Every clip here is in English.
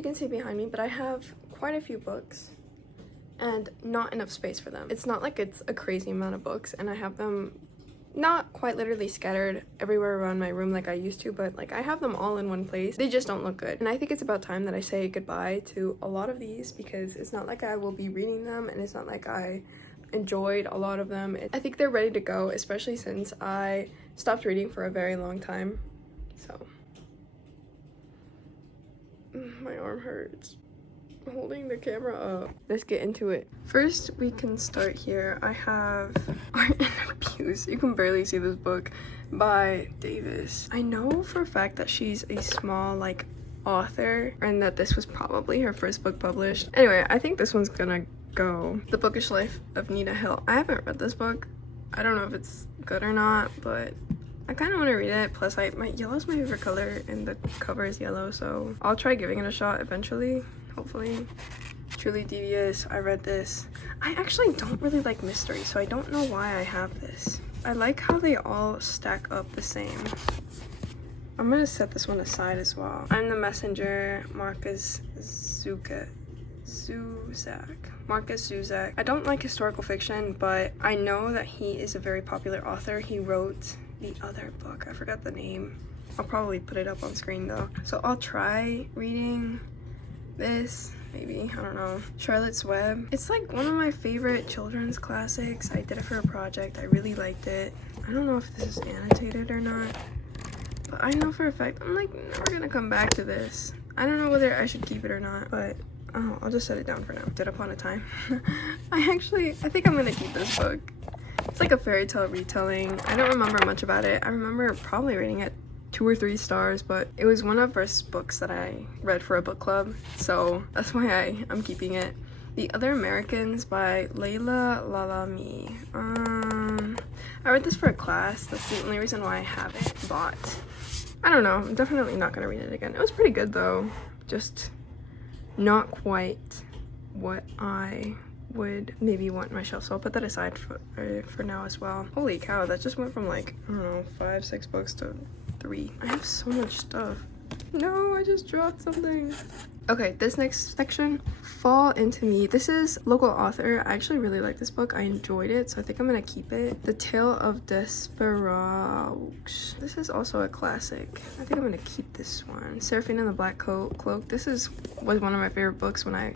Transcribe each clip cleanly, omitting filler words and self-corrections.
you can see behind me, but I have quite a few books and not enough space for them. It's not like it's a crazy amount of books, and I have them not quite literally scattered everywhere around my room like I used to, but like I have them all in one place. They just don't look good. And I think it's about time that I say goodbye to a lot of these, because it's not like I will be reading them, and it's not like I enjoyed a lot of them. I think they're ready to go, especially since I stopped reading for a very long time. So my arm hurts holding the camera up. Let's get into it. First, we can start here. I have Art and Abuse. You can barely see this book, by Davis. I know for a fact that she's a small like author, and that this was probably her first book published. Anyway, I think this one's gonna go. The Bookish Life of Nina Hill. I haven't read this book. I don't know if it's good or not, but I kind of want to read it. Plus, my yellow's my favorite color, and the cover is yellow, so I'll try giving it a shot eventually, hopefully. Truly Devious. I read this. I actually don't really like mystery, so I don't know why I have this. I like how they all stack up the same. I'm gonna set this one aside as well. I'm the Messenger, Marcus Zuzak. Marcus Zuzak. I don't like historical fiction, but I know that he is a very popular author. He wrote the other book. I forgot the name. I'll probably put it up on screen though. So I'll try reading this, maybe. I don't know. Charlotte's Web. It's like one of my favorite children's classics. I did it for a project. I really liked it. I don't know if this is annotated or not, but I know for a fact I'm like never gonna come back to this. I don't know whether I should keep it or not, but I'll just set it down for now. Dead Upon a Time. I think I'm gonna keep this book. It's like a fairy tale retelling. I don't remember much about it. I remember probably rating it 2 or 3 stars, but it was one of the first books that I read for a book club, so that's why I'm keeping it. The Other Americans by Layla Lalami. I read this for a class. That's the only reason why I have it bought. I don't know. I'm definitely not gonna read it again. It was pretty good though. Just not quite what I would maybe want on my shelf, so I'll put that aside for now as well. Holy cow, that just went from like, I don't know, 5, 6 books to 3. I have so much stuff. No, I just dropped something. Okay, this next section, Fall Into Me. This is local author. I actually really like this book. I enjoyed it, so I think I'm gonna keep it. The Tale of Desperaux. This is also a classic. I think I'm gonna keep this one. Seraphine and the Black Cloak. This was one of my favorite books when I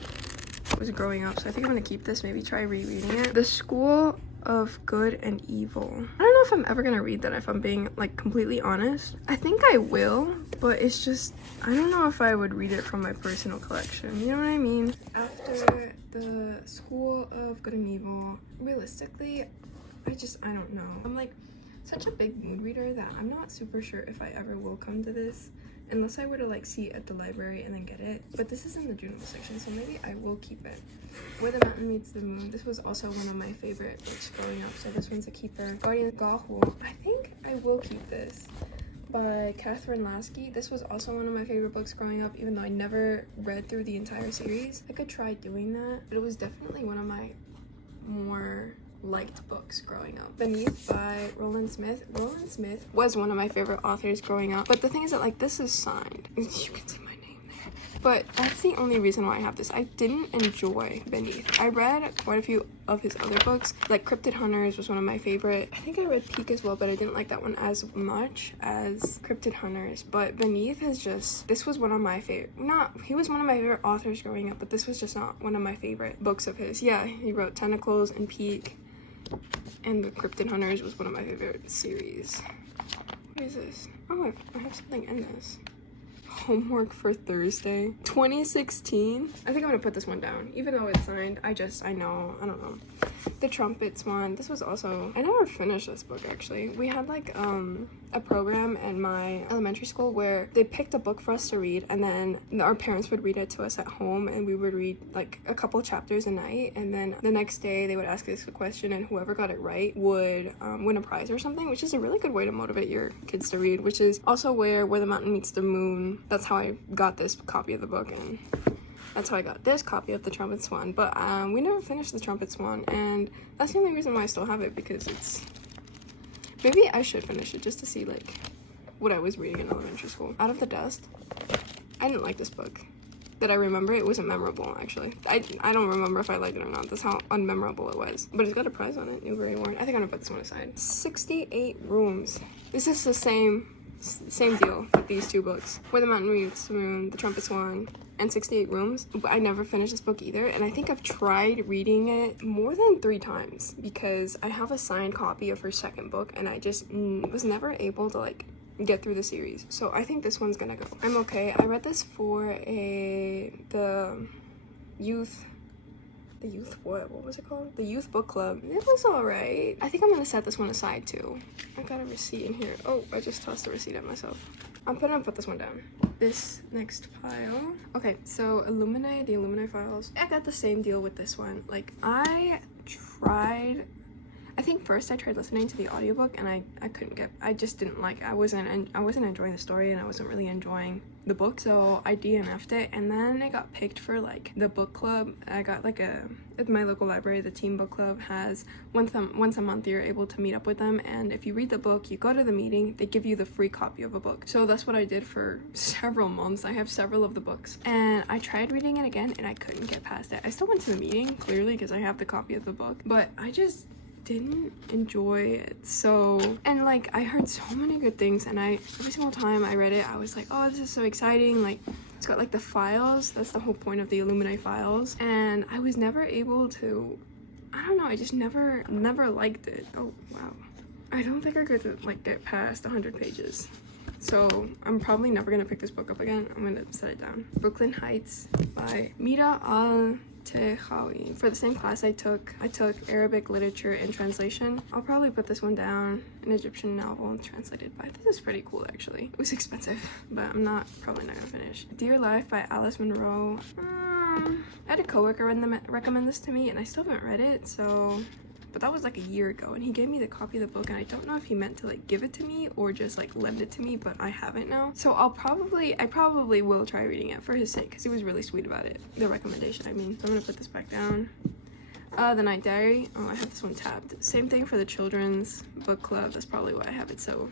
was growing up, so I think I'm gonna keep this, maybe try rereading it. The School of Good and Evil. I don't know if I'm ever gonna read that, if I'm being like completely honest. I think I will, but it's just, I don't know if I would read it from my personal collection, you know what I mean? After The School of Good and Evil, realistically, I don't know. I'm like such a big mood reader that I'm not super sure if I ever will come to this, unless I were to like see it at the library and then get it. But this is in the Juno section, so maybe I will keep it. Where the Mountain Meets the Moon. This was also one of my favorite books growing up, so this one's a keeper. Guardian of Gahul. I think I will keep this, by Catherine Lasky. This was also one of my favorite books growing up, even though I never read through the entire series. I could try doing that, but it was definitely one of my more liked books growing up. Beneath by Roland Smith. Roland Smith was one of my favorite authors growing up, but the thing is that like this is signed. You can see my name there. But that's the only reason why I have this. I didn't enjoy Beneath. I read quite a few of his other books, like Cryptid Hunters was one of my favorite. I think I read Peak as well, but I didn't like that one as much as Cryptid Hunters. But Beneath is just, this was one of my favorite, he was one of my favorite authors growing up, but this was just not one of my favorite books of his. Yeah, he wrote Tentacles and Peak, and the Cryptid Hunters was one of my favorite series. What is this? Oh, I have something in this. Homework for Thursday 2016. I think I'm gonna put this one down, even though it's signed. I don't know. The Trumpets one. This was also, I never finished this book actually. We had like a program in my elementary school where they picked a book for us to read, and then our parents would read it to us at home, and we would read like a couple chapters a night, and then the next day they would ask us a question, and whoever got it right would win a prize or something, which is a really good way to motivate your kids to read, which is also where the Mountain Meets the Moon. That's how I got this copy of the book, and that's how I got this copy of the Trumpets one. But we never finished the Trumpets one, and that's the only reason why I still have it, because it's, maybe I should finish it just to see like what I was reading in elementary school. Out of the Dust. I didn't like this book. that I remember it wasn't memorable, actually. I don't remember if I liked it or not. That's how unmemorable it was. But it's got a prize on it, new very worn. I think I'm gonna put this one aside. 68 rooms. This is the same deal with these two books. Where the Mountain Meets the Moon, The Trumpet Swan, and 68 Rooms. But I never finished this book either, and I think I've tried reading it more than 3 times because I have a signed copy of her second book, and I just was never able to like get through the series. So I think this one's gonna go. I'm okay. I read this for the youth what was it called? The youth book club. It was alright. I think I'm gonna set this one aside too. I got a receipt in here. Oh, I just tossed the receipt at myself. I'm gonna put this one down. This next pile. Okay, so the Illuminae files. I got the same deal with this one. Like, I think first I tried listening to the audiobook and I couldn't get, I just didn't like, I wasn't enjoying the story, and I wasn't really enjoying the book, so I DNF'd it, and then it got picked for like the book club. I got like at my local library, the teen book club has once a month you're able to meet up with them, and if you read the book, you go to the meeting, they give you the free copy of a book. So that's what I did for several months. I have several of the books, and I tried reading it again and I couldn't get past it. I still went to the meeting, clearly, because I have the copy of the book, but I just didn't enjoy it. So, and like, I heard so many good things, and every single time I read it, I was like, oh, this is so exciting. Like, it's got like the files, that's the whole point of the Illuminae files, and I was never able to, I don't know, I just never liked it. Oh wow, I don't think I could like get past 100 pages. So I'm probably never gonna pick this book up again. I'm gonna set it down. Brooklyn Heights by Mira Al-Tehawi. For the same class I took Arabic literature and translation. I'll probably put this one down. An Egyptian novel translated by, this is pretty cool actually. It was expensive, but I'm probably not gonna finish. Dear Life by Alice Munro. I had a coworker recommend this to me, and I still haven't read it, so, but that was like a year ago, and he gave me the copy of the book, and I don't know if he meant to like give it to me or just like lend it to me, but I haven't now. So I probably will try reading it for his sake, because he was really sweet about it, the recommendation I mean. So I'm gonna put this back down. The Night Diary. Oh, I have this one tabbed. Same thing for the children's book club. That's probably why I have it so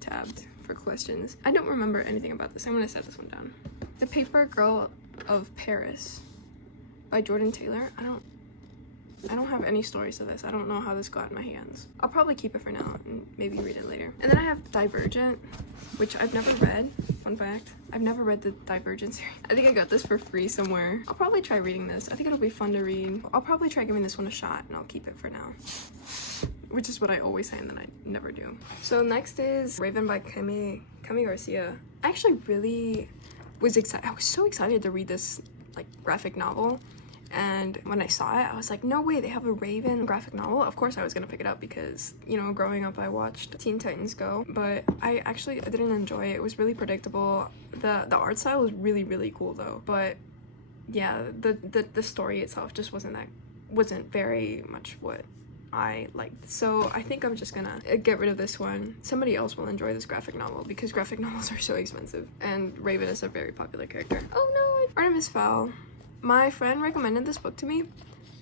tabbed for questions. I don't remember anything about this. I'm gonna set this one down. The Paper Girl of Paris by Jordan Taylor. I don't have any stories to this. I don't know how this got in my hands. I'll probably keep it for now and maybe read it later. And then I have Divergent, which I've never read. Fun fact, I've never read the Divergent series. I think I got this for free somewhere. I'll probably try reading this. I think it'll be fun to read. I'll probably try giving this one a shot, and I'll keep it for now, which is what I always say and then I never do. So next is Raven by Cami Garcia. I actually really was excited. I was so excited to read this like graphic novel. And when I saw it, I was like, no way, they have a Raven graphic novel. Of course I was gonna pick it up because, you know, growing up I watched Teen Titans Go, but I didn't enjoy it. It was really predictable. The art style was really, really cool though. But yeah, the story itself just wasn't very much what I liked. So I think I'm just gonna get rid of this one. Somebody else will enjoy this graphic novel because graphic novels are so expensive, and Raven is a very popular character. Oh no, Artemis Fowl. My friend recommended this book to me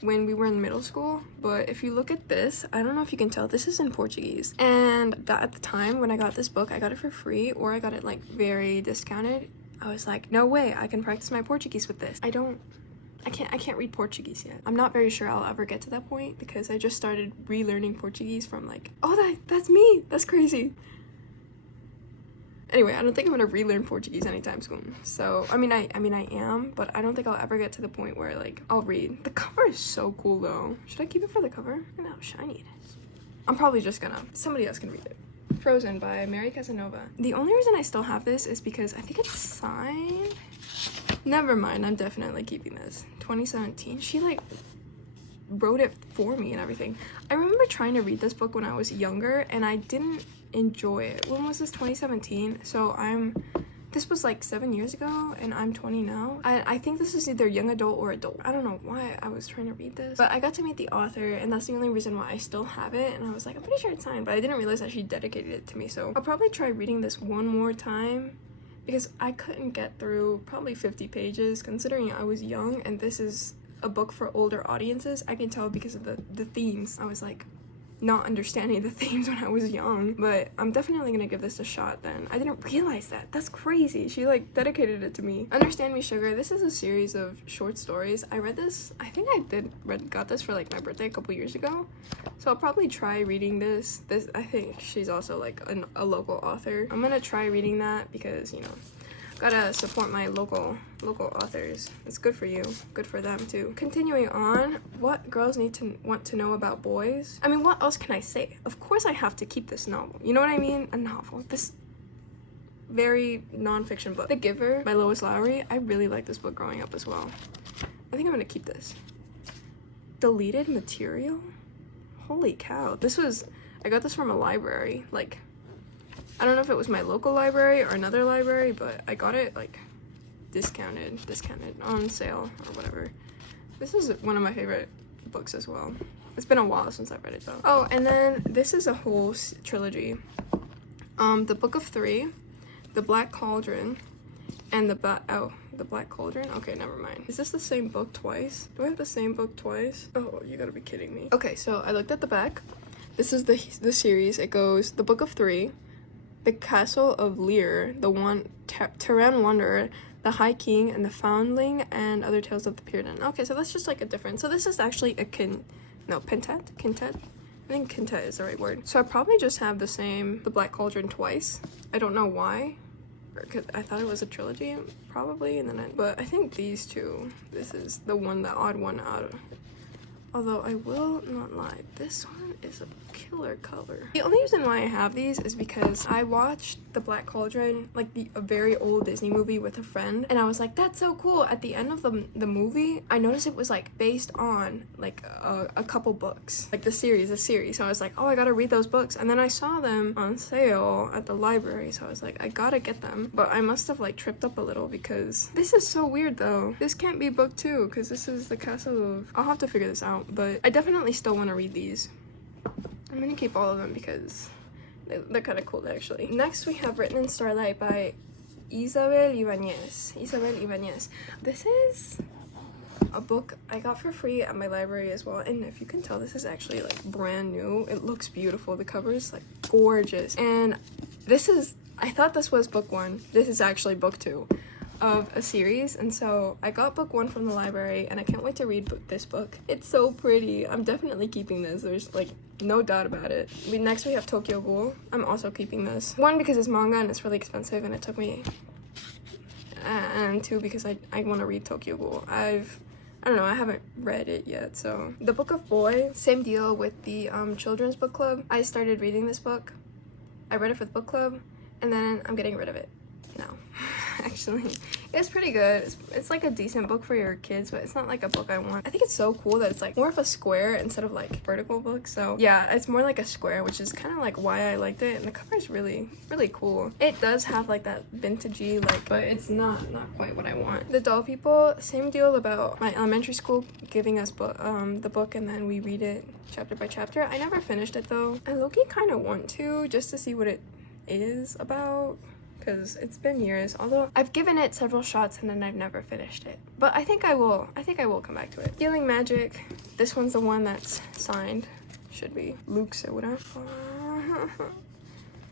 when we were in middle school, but if you look at this, I don't know if you can tell, this is in Portuguese. And that at the time when I got this book, I got it for free, or I got it like very discounted. I was like, no way, I can practice my Portuguese with this. I can't read Portuguese yet. I'm not very sure I'll ever get to that point because I just started relearning Portuguese from like, oh, that's me, that's crazy. Anyway, I don't think I'm gonna relearn Portuguese anytime soon. So, I mean I am, but I don't think I'll ever get to the point where like I'll read. The cover is so cool though. Should I keep it for the cover? Look at how shiny it is. I'm probably just gonna, somebody else can read it. Frozen by Mary Casanova. The only reason I still have this is because I think it's signed. Never mind, I'm definitely keeping this. 2017. She like wrote it for me and everything. I remember trying to read this book when I was younger and I didn't enjoy it. When was this? 2017. So this was like 7 years ago and I'm 20 now. I think this is either young adult or adult. I don't know why I was trying to read this, but I got to meet the author and that's the only reason why I still have it. And I was like, I'm pretty sure it's signed, but I didn't realize that she dedicated it to me. So I'll probably try reading this one more time because I couldn't get through probably 50 pages considering I was young, and this is a book for older audiences. I can tell because of the themes. I was like, not understanding the themes when I was young, but I'm definitely gonna give this a shot then. I didn't realize that. That's crazy. She like dedicated it to me. Understand Me Sugar. This is a series of short stories. I read this, I think I got this for like my birthday a couple years ago. So I'll probably try reading this. I think she's also like a local author. I'm gonna try reading that because, you know, gotta support my local authors. It's good for you, good for them too. Continuing on, what girls want to know about boys. I mean, what else can I say? Of course I have to keep this novel. You know what I mean? A novel. This very non-fiction book. The Giver by Lois Lowry. I really liked this book growing up as well. I think I'm gonna keep this. Deleted Material? Holy cow. I got this from a library. Like, I don't know if it was my local library or another library, but I got it like discounted on sale or whatever. This is one of my favorite books as well. It's been a while since I've read it though. Oh, and then this is a whole trilogy. The Book of Three, The Black Cauldron, and the Black Cauldron? Okay, never mind. Is this the same book twice? Do I have the same book twice? Oh, you gotta be kidding me. Okay, so I looked at the back. This is the series. It goes The Book of Three, The Castle of Lear, Terran Wanderer, The High King, and The Foundling, and Other Tales of the Puritan. Okay, so that's just like a different. So this is actually a quintet? I think quintet is the right word. So I probably just have The Black Cauldron twice. I don't know why. Because I thought it was a trilogy, probably, and then but I think these two, this is the odd one out. Although I will not lie, this one is a killer cover. The only reason why I have these is because I watched The Black Cauldron, like a very old Disney movie with a friend, and I was like, that's so cool. At the end of the movie, I noticed it was like based on like a couple books, like the series. So I was like, oh, I gotta read those books. And then I saw them on sale at the library, so I was like, I gotta get them. But I must have like tripped up a little because this is so weird though. This can't be book 2 because this is the Castle of... I'll have to figure this out, but I definitely still want to read these. I'm gonna keep all of them because they're kind of cool actually. Next we have Written in Starlight by Isabel Ibanez. This is a book I got for free at my library as well, and if you can tell, this is actually like brand new. It looks beautiful. The cover is like gorgeous, and I thought this was book 1. This is actually book 2 of a series, and so I got book 1 from the library, and I can't wait to read this book. It's so pretty. I'm definitely keeping this. There's like no doubt about it. Next we have Tokyo Ghoul. I'm also keeping this. 1, because it's manga and it's really expensive and it took me, and 2, because I want to read Tokyo Ghoul. I don't know, I haven't read it yet. So The Book of Boy, same deal with the children's book club. I started reading this book. I read it for the book club, and then I'm getting rid of it now. Actually, it's pretty good. It's like a decent book for your kids, but it's not like a book I want. I think it's so cool that it's like more of a square instead of like vertical book. So yeah, it's more like a square, which is kind of like why I liked it, and the cover is really cool. It does have like that vintagey like, but it's not quite what I want. The Doll People, same deal about my elementary school giving us the book, and then we read it chapter by chapter. I never finished it though. I low-key kind of want to, just to see what it is about, because it's been years, although I've given it several shots and then I've never finished it. But I think I will come back to it. Healing Magic, this one's the one that's signed. Should be Luke Sewura.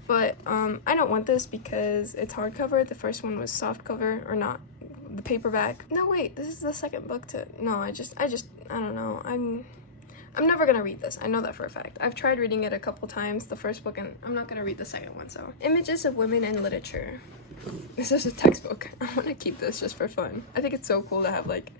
But I don't want this because it's hardcover. The first one was softcover, or not, the paperback. No, wait, this is the second book to... No, I don't know. I'm never gonna read this. I know that for a fact. I've tried reading it a couple times, the first book, and I'm not gonna read the second one, so. Images of Women in Literature. This is a textbook. I wanna keep this just for fun. I think it's so cool to have, like,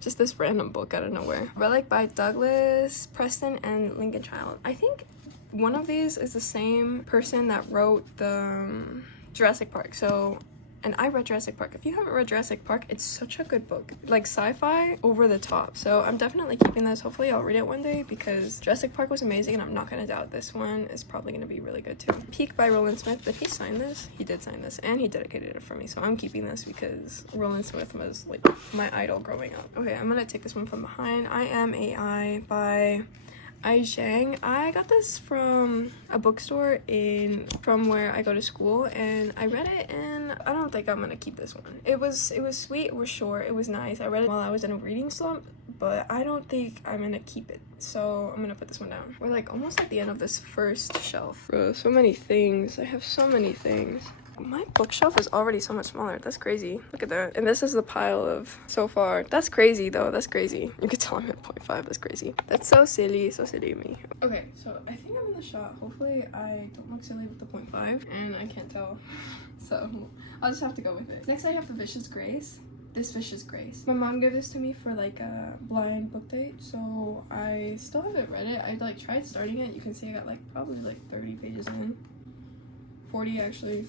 just this random book out of nowhere. Relic by Douglas Preston and Lincoln Child. I think one of these is the same person that wrote the Jurassic Park, so... And I read Jurassic Park. If you haven't read Jurassic Park, it's such a good book. Like sci-fi over the top. So I'm definitely keeping this. Hopefully I'll read it one day because Jurassic Park was amazing, and I'm not gonna doubt this one is probably gonna be really good too. Peak by Roland Smith. Did he sign this? He did sign this, and he dedicated it for me. So I'm keeping this because Roland Smith was like my idol growing up. Okay, I'm gonna take this one from behind. I Am AI by Aishang. I got this from a bookstore from where I go to school, and I read it, and I don't think I'm gonna keep this one. It was sweet, it was short, it was nice. I read it while I was in a reading slump, but I don't think I'm gonna keep it, so I'm gonna put this one down. We're like almost at the end of this first shelf. Bro, so many things. I have so many things. My bookshelf is already so much smaller. That's crazy. Look at that. And this is the pile of so far. That's crazy though. That's crazy. You could tell I'm at 0.5. That's crazy. That's so silly. So silly of me. Okay, so I think I'm in the shot. Hopefully I don't look silly with the 0.5. And I can't tell. So I'll just have to go with it. Next I have the Vicious Grace. This Vicious Grace. My mom gave this to me for like a blind book date. So I still haven't read it. I like tried starting it. You can see I got like probably like 30 pages in. 40 actually.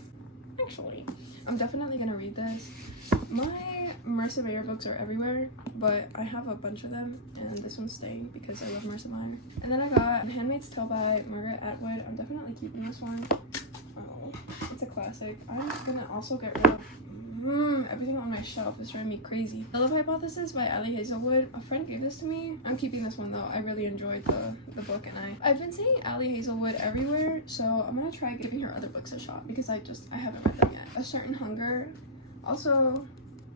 I'm definitely gonna read this. My Marissa Mayer books are everywhere, but I have a bunch of them, and this one's staying because I love Marissa Mayer. And then I got Handmaid's Tale by Margaret Atwood. I'm definitely keeping this one. Oh, it's a classic. I'm gonna also get rid of everything on my shelf is driving me crazy. The Love Hypothesis by Ali Hazelwood. A friend gave this to me. I'm keeping this one though. I really enjoyed the book, and I've been seeing Ali Hazelwood everywhere, so I'm gonna try giving her other books a shot because I haven't read them yet. A Certain Hunger, also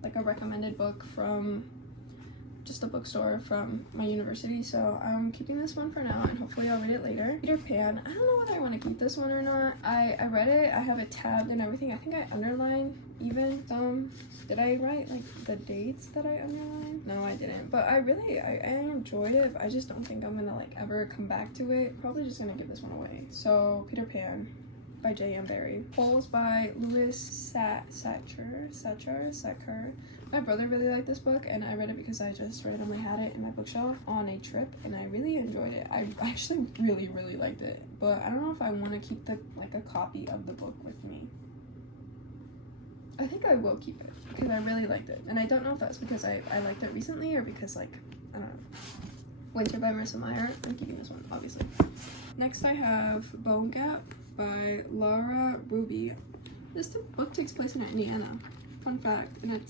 like a recommended book from just a bookstore from my university, so I'm keeping this one for now, and hopefully I'll read it later. Peter Pan. I don't know whether I want to keep this one or not. I read it. I have it tabbed and everything. I think I underlined even some. Did I write like the dates that I underlined? No, I didn't. But I enjoyed it. I just don't think I'm gonna like ever come back to it. Probably just gonna give this one away. So Peter Pan by J.M. Barrie. Holes by Louis Satcher. My brother really liked this book, and I read it because I just randomly had it in my bookshelf on a trip, and I really enjoyed it. I actually really liked it, but I don't know if I want to keep a copy of the book with me. I think I will keep it because I really liked it, and I don't know if that's because I liked it recently or because like I don't know. Winter by Marissa Mayer. I'm keeping this one obviously. Next I have Bone Gap by Laura Ruby. This book takes place in Indiana. Fun fact, and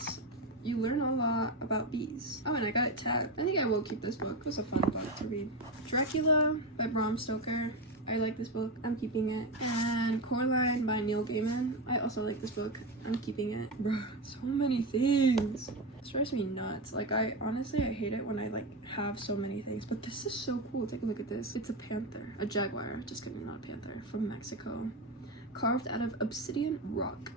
you learn a lot about bees. Oh, and I got it tagged. I think I will keep this book. It was a fun book to read. Dracula by Bram Stoker. I like this book. I'm keeping it. And Coraline by Neil Gaiman. I also like this book. I'm keeping it. Bruh, so many things. This drives me nuts. Like, I hate it when I like have so many things. But this is so cool. Take a look at this. It's a panther. A jaguar. Just kidding, not a panther. From Mexico. Carved out of obsidian rock.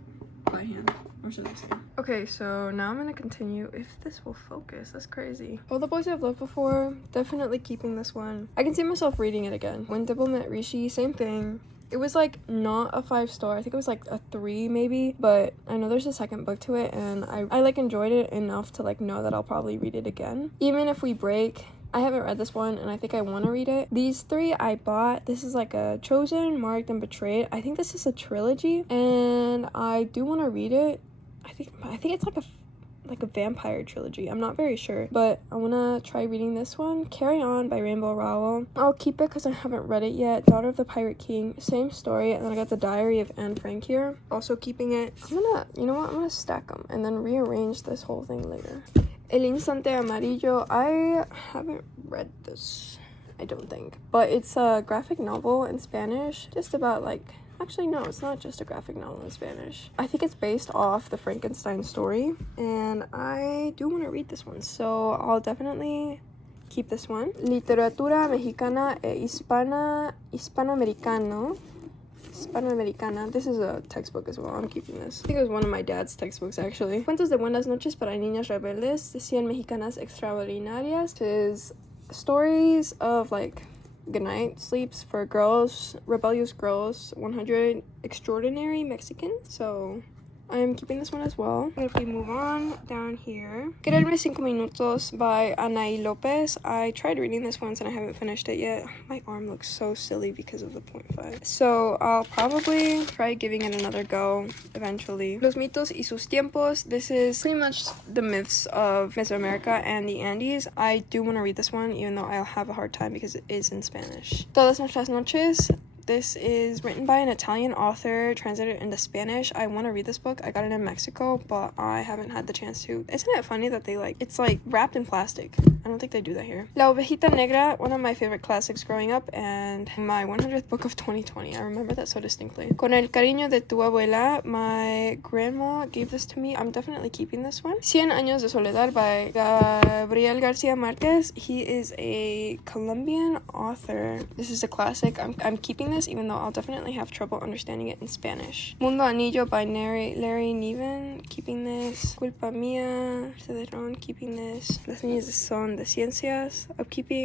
By hand, or should I say. Okay, so now I'm gonna continue. If this will focus, that's crazy. All the Boys I've Loved Before, definitely keeping this one. I can see myself reading it again. When Dibble Met Rishi, same thing. It was like not a 5-star. I think it was like a 3 maybe, but I know there's a second book to it, and I like enjoyed it enough to like know that I'll probably read it again. Even if we break, I haven't read this one, and I think I want to read it. These 3 I bought. This is like a Chosen, Marked, and Betrayed. I think this is a trilogy, and I do want to read it. I think it's like a vampire trilogy. I'm not very sure, but I want to try reading this one. Carry On by Rainbow Rowell. I'll keep it because I haven't read it yet. Daughter of the Pirate King. Same story, and then I got The Diary of Anne Frank here. Also keeping it. You know what? I'm gonna stack them and then rearrange this whole thing later. El Instante Amarillo. I haven't read this, I don't think. But it's a graphic novel in Spanish. Just about like... Actually, no, it's not just a graphic novel in Spanish. I think it's based off the Frankenstein story. And I do want to read this one. So I'll definitely keep this one. Literatura Mexicana e Hispanoamericana. This is a textbook as well. I'm keeping this. I think it was one of my dad's textbooks actually. Cuentos de Buenas Noches para Niñas Rebeldes de 100 Mexicanas Extraordinarias. This is stories of like goodnight sleeps for girls, rebellious girls, 100 extraordinary Mexicans. So I am keeping this one as well. And if we move on down here, Quererme 5 Minutos by Anaí Lopez. I tried reading this once and I haven't finished it yet. My arm looks so silly because of the 0.5. So I'll probably try giving it another go eventually. Los Mitos y Sus Tiempos. This is pretty much the myths of Mesoamerica and the Andes. I do want to read this one, even though I'll have a hard time because it is in Spanish. Todas Nuestras Noches. This is written by an Italian author, translated into Spanish. I want to read this book. I got it in Mexico, but I haven't had the chance to. Isn't it funny that they it's like wrapped in plastic? I don't think they do that here. La Ovejita Negra, one of my favorite classics growing up, and my 100th book of 2020. I remember that so distinctly. Con el cariño de tu abuela, my grandma gave this to me. I'm definitely keeping this one. Cien años de soledad by Gabriel Garcia Marquez. He is a Colombian author. This is a classic. I'm keeping this, even though I'll definitely have trouble understanding it in Spanish. Mundo Anillo by Larry Niven. Keeping this. Culpa Mía, Cederón. Keeping this. Las Niñas Son de Ciencias.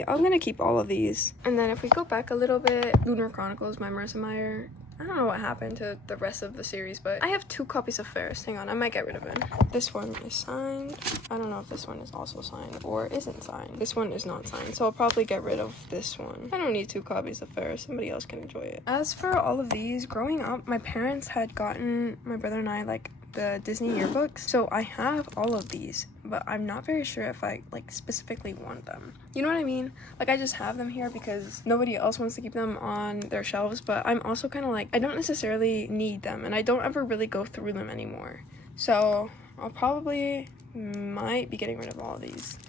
I'm gonna keep all of these. And then if we go back a little bit, Lunar Chronicles by Marissa Meyer. I don't know what happened to the rest of the series, but I have 2 copies of Ferris. Hang on, I might get rid of it. This one is signed. I don't know if this one is also signed or isn't signed. This one is not signed, so I'll probably get rid of this one. I don't need 2 copies of Ferris. Somebody else can enjoy it. As for all of these, growing up, my parents had gotten my brother and I the Disney yearbooks, so I have all of these, but I'm not very sure if I specifically want them. You know what I mean? I just have them here because nobody else wants to keep them on their shelves, but I'm also kind of I don't necessarily need them, and I don't ever really go through them anymore. So I'll probably might be getting rid of all of these.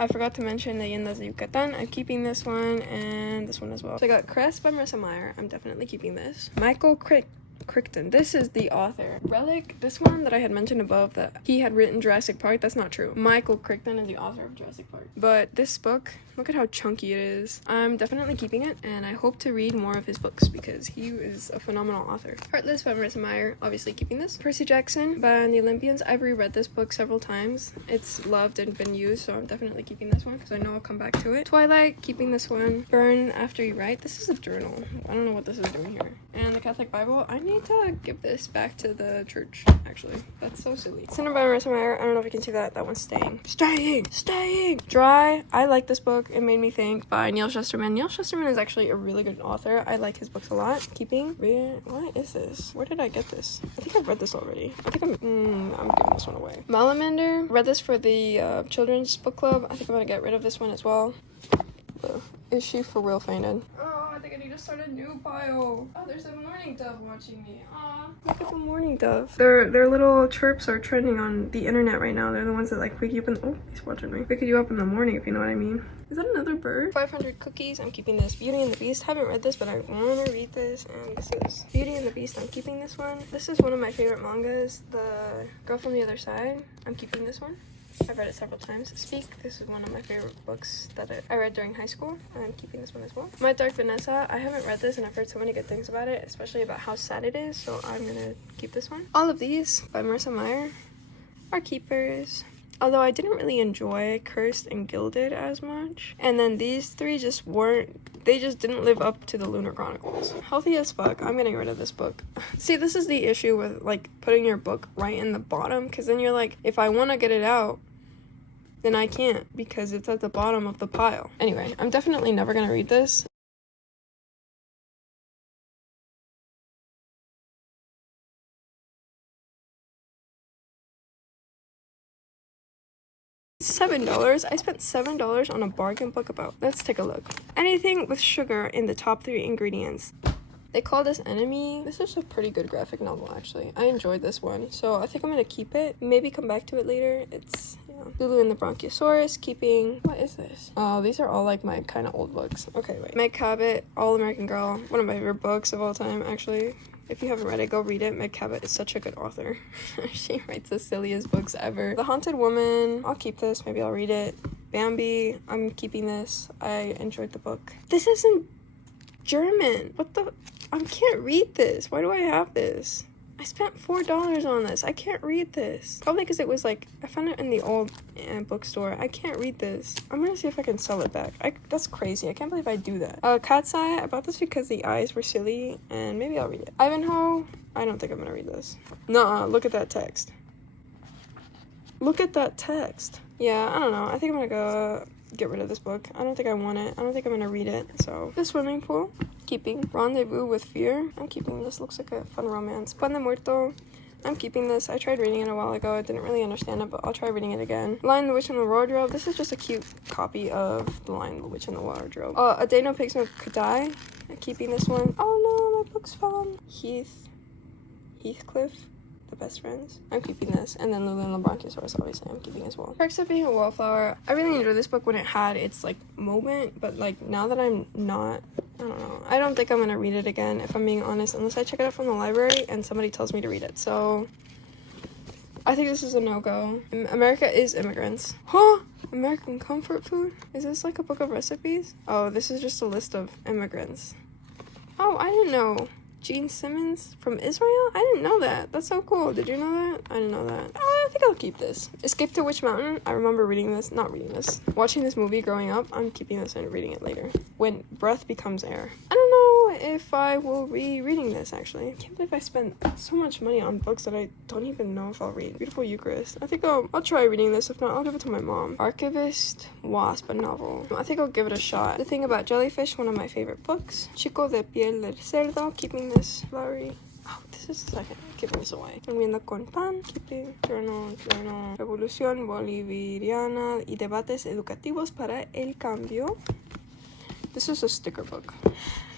I forgot to mention Leyendas de Yucatan. I'm keeping this one and this one as well. So I got Crest by Marissa Meyer. I'm definitely keeping this. Michael Crichton. This is the author. Relic, this one that I had mentioned above that he had written Jurassic Park, that's not true. Michael Crichton is the author of Jurassic Park. But this book, look at how chunky it is. I'm definitely keeping it, and I hope to read more of his books because he is a phenomenal author. Heartless by Marissa Meyer, obviously keeping this. Percy Jackson by the Olympians. I've reread this book several times. It's loved and been used, so I'm definitely keeping this one because I know I'll come back to it. Twilight, keeping this one. Burn After You Write. This is a journal. I don't know what this is doing here. And the Catholic Bible. I need to give this back to the church, actually. That's so silly. Cinder by Marissa Meyer. I don't know if you can see that. That one's staying. Staying! Dry. I like this book. It Made Me Think by Neil Shusterman. Neil Shusterman is actually a really good author. I like his books a lot. Keeping. What is this? Where did I get this? I think I've read this already. I think I'm giving this one away. Malamander. Read this for the children's book club. I think I'm gonna get rid of this one as well. Is she for real fainted? Oh, I think I need to start a new pile. Oh, there's a mourning dove watching me. Aw, look at the mourning dove. Their little chirps are trending on the internet right now. They're the ones that wake you up in oh, he's watching me. Wake you up in the morning, if you know what I mean. Is that another bird? 500 Cookies. I'm keeping this. Beauty and the Beast. Haven't read this, but I want to read this. And this is Beauty and the Beast. I'm keeping this one. This is one of my favorite mangas. The Girl from the Other Side. I'm keeping this one. I've read it several times. Speak. This is one of my favorite books that I read during high school. I'm keeping this one as well. My Dark Vanessa. I haven't read this and I've heard so many good things about it, especially about how sad it is, so I'm gonna keep this one. All of these by Marissa Meyer are keepers. Although I didn't really enjoy Cursed and Gilded as much. And then these 3 just weren't, they just didn't live up to the Lunar Chronicles. Healthy as fuck. I'm getting rid of this book. See, this is the issue with putting your book right in the bottom, because then you're if I want to get it out, then I can't because it's at the bottom of the pile. Anyway, I'm definitely never gonna read this. $7. I spent $7 on a bargain book about. Let's take a look. Anything with sugar in the top 3 ingredients. They call this Enemy. This is a pretty good graphic novel, actually. I enjoyed this one, so I think I'm gonna keep it. Maybe come back to it later. It's, Lulu and the Bronchiosaurus, keeping. What is this? Oh, these are all my kind of old books. Okay, wait. Meg Cabot, All American Girl. One of my favorite books of all time, actually. If you haven't read it, go read it. Meg Cabot is such a good author. She writes the silliest books ever. The Haunted Woman. I'll keep this. Maybe I'll read it. Bambi. I'm keeping this. I enjoyed the book. This isn't German. What the? I can't read this. Why do I have this? I spent $4 on this. I can't read this. Probably because it was I found it in the old bookstore. I can't read this. I'm gonna see if I can sell it back. That's crazy. I can't believe I do that. Cat's Eye. I bought this because the eyes were silly, and maybe I'll read it. Ivanhoe. I don't think I'm gonna read this. Nuh-uh. Look at that text. Look at that text. Yeah, I don't know. I think I'm gonna go get rid of this book. I don't think I want it. I don't think I'm gonna read it. So, The Swimming Pool. Keeping. Rendezvous with Fear. I'm keeping this. Looks like a fun romance. Pan de Muerto. I'm keeping this. I tried reading it a while ago. I didn't really understand it, but I'll try reading it again. Lion, the Witch, and the Wardrobe. This is just a cute copy of The Lion, the Witch, and the Wardrobe. A Day No Pigs No Could Die. I'm keeping this one. Oh no, my books fell on Heathcliff, the best friends. I'm keeping this. And then Lulu and the Brontosaurus, obviously, I'm keeping as well. Perks of Being a Wallflower. I really enjoyed this book when it had its like moment, but like now that I'm not, I don't know. I don't think I'm gonna read it again, if I'm being honest, unless I check it out from the library and somebody tells me to read it. So I think this is a no-go. America is Immigrants. Huh? American comfort food? Is this like a book of recipes? Oh, this is just a list of immigrants. Oh, I didn't know. Gene Simmons from Israel? I didn't know that. That's so cool. Did you know that? I didn't know that. I think I'll keep this. Escape to Witch Mountain. I remember watching this movie growing up. I'm keeping this and reading it later. When Breath Becomes Air. I don't know if I will be reading this, actually. I can't believe I spent so much money on books that I don't even know if I'll read. Beautiful Eucharist. I think I'll try reading this. If not, I'll give it to my mom. Archivist Wasp, a novel. I think I'll give it a shot. The Thing About Jellyfish, one of my favorite books. Chico de Piel del Cerdo, keeping this flowery. Oh, this is the second. Keeping this away. Durmiendo con Pan, keeping journal, Revolución Bolivariana y Debates Educativos para el Cambio. This is a sticker book.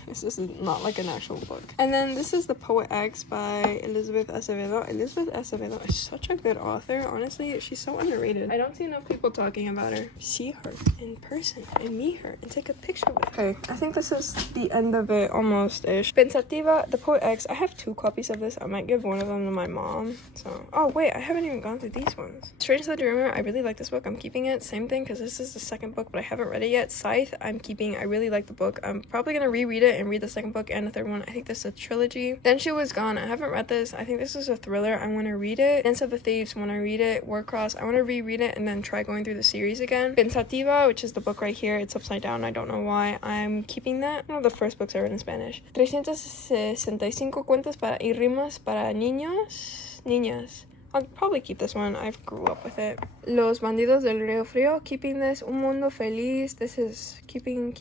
This is not like an actual book. And then this is The Poet X by Elizabeth Acevedo. Elizabeth Acevedo is such a good author. Honestly, she's so underrated. I don't see enough people talking about her. See her in person and meet her and take a picture with her. Okay, I think this is the end of it almost-ish. Pensativa, The Poet X. I have 2 copies of this. I might give one of them to my mom. So, oh wait, I haven't even gone through these ones. Strange the Dreamer, I really like this book. I'm keeping it. Same thing, because this is the second book, but I haven't read it yet. Scythe, I'm keeping. I really like the book. I'm probably gonna reread it and read the second book and the third one. I think this is a trilogy. Then She Was Gone. I haven't read this. I think this is a thriller. I want to read it. Dance of the Thieves. I want to read it. Warcross. I want to reread it and then try going through the series again. Pensativa, which is the book right here. It's upside down. I don't know why. I'm keeping that. One of the first books I read in Spanish. 365 cuentos y rimas para niñas. I'll probably keep this one. I grew up with it. Los Bandidos del Río Frío. Keeping this. Un Mundo Feliz. This is keeping.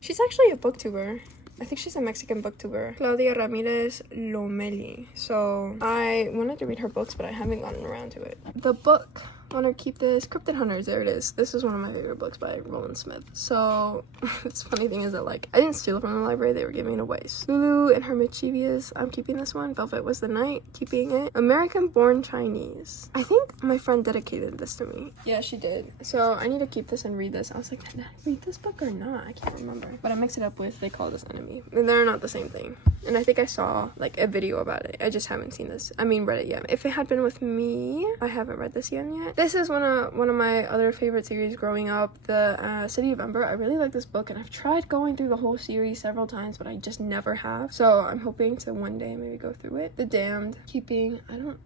She's actually a booktuber. I think she's a Mexican booktuber. Claudia Ramirez Lomeli. So I wanted to read her books, but I haven't gotten around to it. The book. Want to keep this. Cryptid Hunters. There it is. This is one of my favorite books by Roland Smith. So it's funny thing is that like I didn't steal it from the library. They were giving it away. Lulu and Her Mischievous. I'm keeping this one. Velvet Was the Night. Keeping it. American Born Chinese. I think my friend dedicated this to me. Yeah, she did. So I need to keep this and read this. I was like, did I read this book or not? I can't remember. But I mixed it up with They Call Us Enemy. And they're not the same thing. And I think I saw like a video about it. I just haven't seen this. I mean, read it yet. If It Had Been With Me, I haven't read this yet. This is one of my other favorite series growing up, The City of Ember. I really like this book, and I've tried going through the whole series several times, but I just never have. So I'm hoping to one day maybe go through it. The Damned, keeping. I don't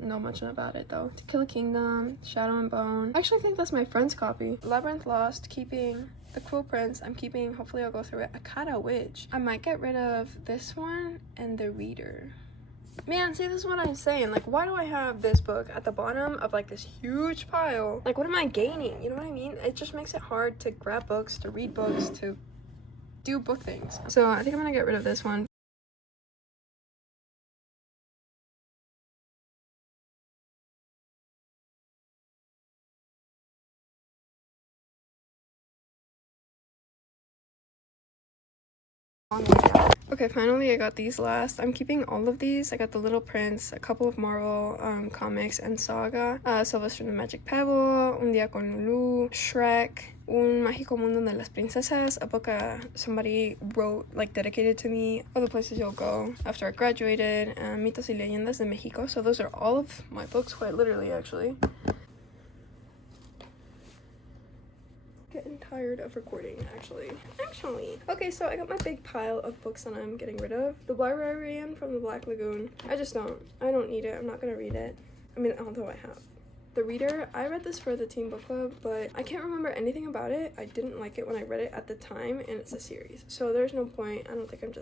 know much about it though. To Kill a Kingdom, Shadow and Bone. I actually think that's my friend's copy. Labyrinth Lost, keeping. The Cruel Prince, I'm keeping. Hopefully I'll go through it. Akata Witch. I might get rid of this one and The Reader. Man, see, this is what I'm saying. Like, why do I have this book at the bottom of like this huge pile? Like, what am I gaining? You know what I mean? It just makes it hard to grab books, to read books, to do book things. So I think I'm gonna get rid of this one. Okay, finally I got these last. I'm keeping all of these. I got The Little Prince, a couple of Marvel comics, and Saga, Sylvester and the Magic Pebble, Un Día con Lulu, Shrek, Un Mágico Mundo de las Princesas, a book somebody wrote, like, dedicated to me, Other Places You'll Go, after I graduated, Mitos y Leyendas de Mexico. So those are all of my books, quite literally, actually. Getting tired of recording, actually. Okay, so I got my big pile of books that I'm getting rid of. The Librarian from the Black Lagoon. I don't need it. I'm not gonna read it. I mean, although I have. The Reader, I read this for the teen book club, but I can't remember anything about it. I didn't like it when I read it at the time, and it's a series. So there's no point. I don't think I'm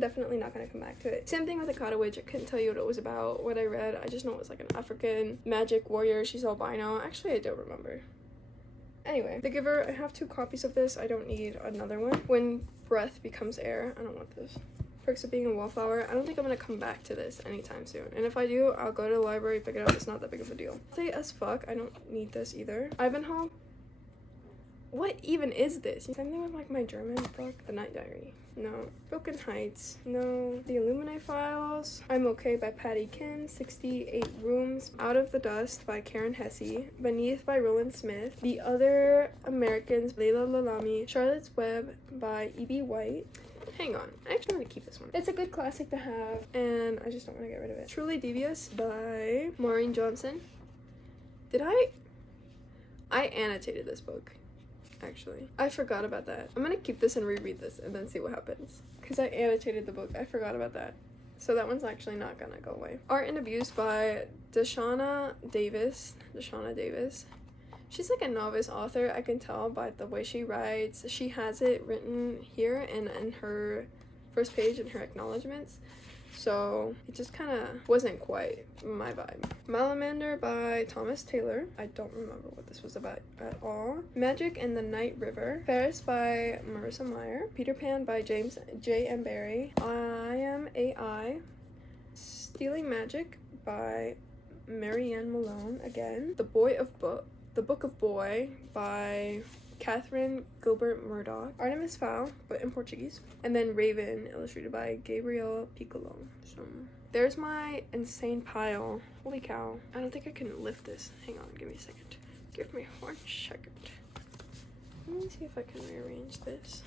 definitely not gonna come back to it. Same thing with Akata Witch. I couldn't tell you what it was about, what I read. I just know it was like an African magic warrior. She's albino. Actually, I don't remember. Anyway, The Giver, I have 2 copies of this. I don't need another one. When Breath Becomes Air, I don't want this. Perks of Being a Wallflower, I don't think I'm gonna come back to this anytime soon. And if I do, I'll go to the library, pick it up. It's not that big of a deal. Say as fuck, I don't need this either. Unhaul, What even is this? Same thing with like my German book, The Night Diary. No. Broken Heights. No. The Illuminati Files. I'm Okay by Patty Kim. 68 Rooms. Out of the Dust by Karen Hesse. Beneath by Roland Smith. The Other Americans, Layla Lalami. Charlotte's Web by E.B. White. Hang on, I actually want to keep this one. It's a good classic to have, and I just don't want to get rid of it. Truly Devious by Maureen Johnson. I annotated this book, actually. I forgot about that. I'm gonna keep this and reread this and then see what happens. Because I annotated the book, I forgot about that. So that one's actually not gonna go away. Art and Abuse by Deshauna Davis. She's like a novice author, I can tell by the way she writes. She has it written here and in her first page in her acknowledgements. So it just kind of wasn't quite my vibe. Malamander by Thomas Taylor. I don't remember what this was about at all. Magic in the Night River. Ferris by Marissa Meyer. Peter Pan by James J. M. Barrie. I Am AI. Stealing Magic by Marianne Malone again. The Book of Boy by Catherine Gilbert Murdoch. Artemis Fowl, but in Portuguese. And then Raven, illustrated by Gabriel Piccolo. So there's my insane pile. Holy cow. I don't think I can lift this. Hang on, give me a second. Give me 1 second. Let me see if I can rearrange this.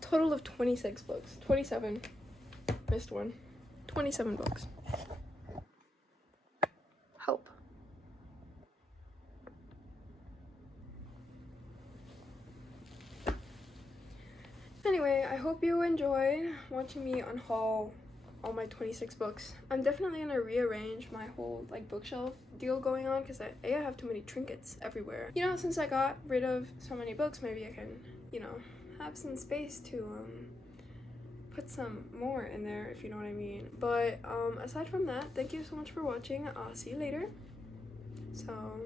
Total of 26 books. 27. Missed one. 27 books. Help. Anyway, I hope you enjoyed watching me unhaul all my 26 books. I'm definitely gonna rearrange my whole like bookshelf deal going on because I have too many trinkets everywhere. You know, since I got rid of so many books, maybe I can, you know, have some space to put some more in there, if you know what I mean. But aside from that, thank you so much for watching. I'll see you later. So